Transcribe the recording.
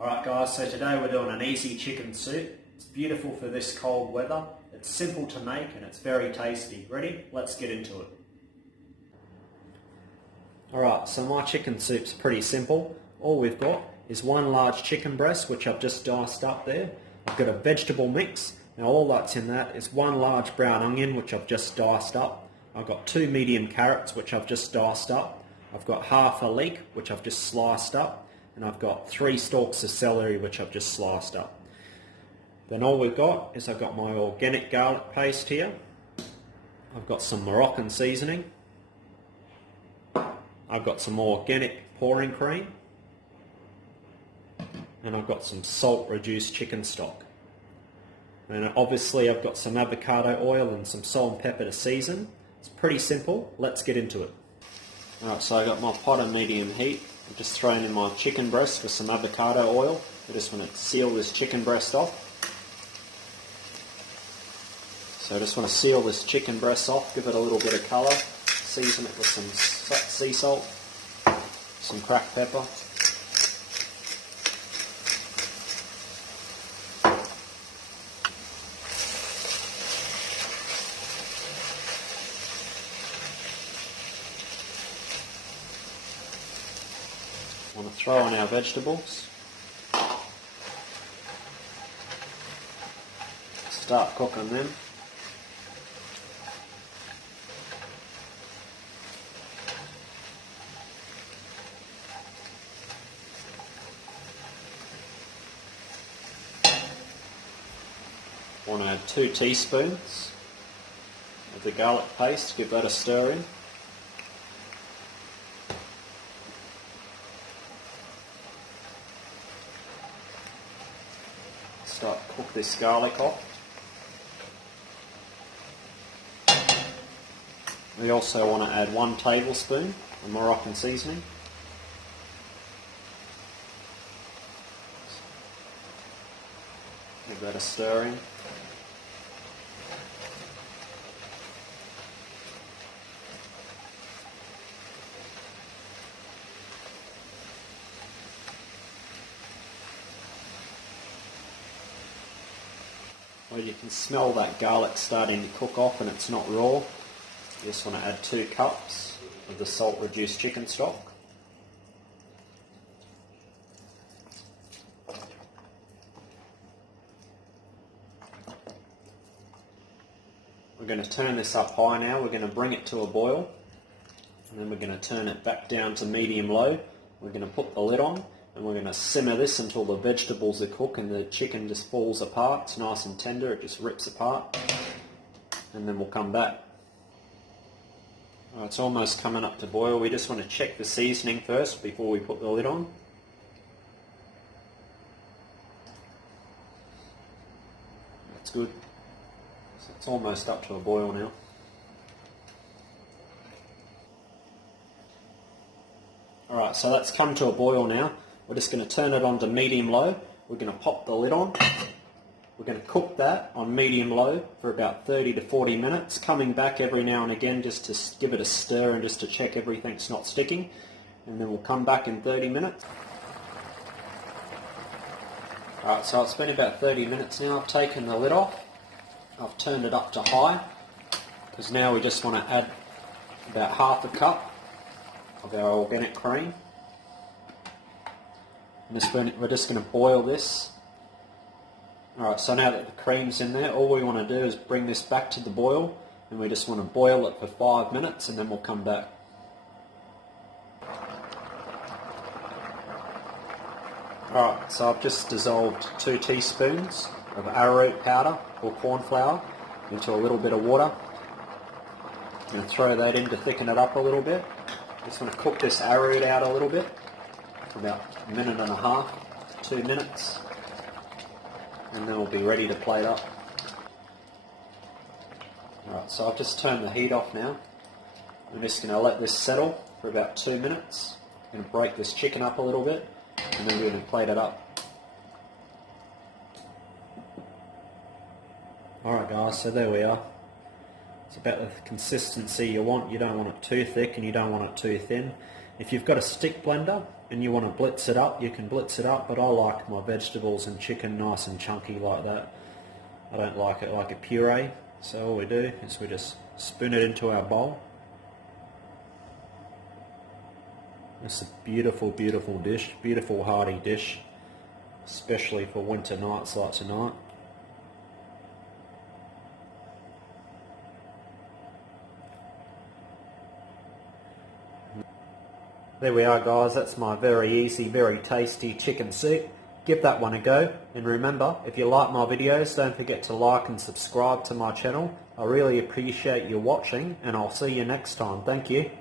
Alright guys, so today we're doing an easy chicken soup. It's beautiful for this cold weather. It's simple to make and it's very tasty. Ready? Let's get into it. Alright, so my chicken soup's pretty simple. All we've got is one large chicken breast, which I've just diced up there. I've got a vegetable mix. Now all that's in that is one large brown onion, which I've just diced up. I've got 2 medium carrots, which I've just diced up. I've got half a leek, which I've just sliced up. And I've got 3 stalks of celery, which I've just sliced up. Then all we've got is I've got my organic garlic paste here. I've got some Moroccan seasoning. I've got some organic pouring cream. And I've got some salt reduced chicken stock. And obviously I've got some avocado oil and some salt and pepper to season. It's pretty simple. Let's get into it. Alright, so I've got my pot on medium heat. I've just thrown in my chicken breast with some avocado oil. I just want to seal this chicken breast off. So I just want to seal this chicken breast off, give it a little bit of colour, season it with some sea salt, some cracked pepper. I want to throw in our vegetables. Start cooking them. I want to add 2 teaspoons of the garlic paste, give that a stir in. Start to cook this garlic off. We also want to add 1 tablespoon of Moroccan seasoning. Give that a stir in. Well, you can smell that garlic starting to cook off and it's not raw. You just want to add 2 cups of the salt reduced chicken stock. We're going to turn this up high now. We're going to bring it to a boil and then we're going to turn it back down to medium low. We're going to put the lid on and we're going to simmer this until the vegetables are cooked and the chicken just falls apart. It's nice and tender, it just rips apart. And then we'll come back. It's almost coming up to boil. We just want to check the seasoning first before we put the lid on. That's good. So it's almost up to a boil now. Alright, so that's come to a boil now. We're just going to turn it on to medium low. We're going to pop the lid on. We're going to cook that on medium low for about 30 to 40 minutes, coming back every now and again just to give it a stir and just to check everything's not sticking. And then we'll come back in 30 minutes. Alright, so it's been about 30 minutes now. I've taken the lid off. I've turned it up to high because now we just want to add about half a cup of our organic cream. We're just going to boil this. Alright, so now that the cream's in there, all we want to do is bring this back to the boil and we just want to boil it for 5 minutes and then we'll come back. Alright, so I've just dissolved 2 teaspoons of arrowroot powder or corn flour into a little bit of water. I'm going to throw that in to thicken it up a little bit. Just want to cook this arrowroot out a little bit for about 1.5 minutes, 2 minutes. And then we'll be ready to plate up. Alright, so I've just turned the heat off now. I'm just going to let this settle for about 2 minutes. I'm going to break this chicken up a little bit and then we're going to plate it up. Alright guys, so there we are. It's about the consistency you want. You don't want it too thick and you don't want it too thin. If you've got a stick blender and you want to blitz it up, you can blitz it up, but I like my vegetables and chicken nice and chunky like that. I don't like it like a puree, so all we do is we just spoon it into our bowl. It's a beautiful, beautiful dish, beautiful hearty dish, especially for winter nights like tonight. There we are, guys, that's my very easy, very tasty chicken soup. Give that one a go, and remember, if you like my videos, don't forget to like and subscribe to my channel. I really appreciate you watching, and I'll see you next time. Thank you.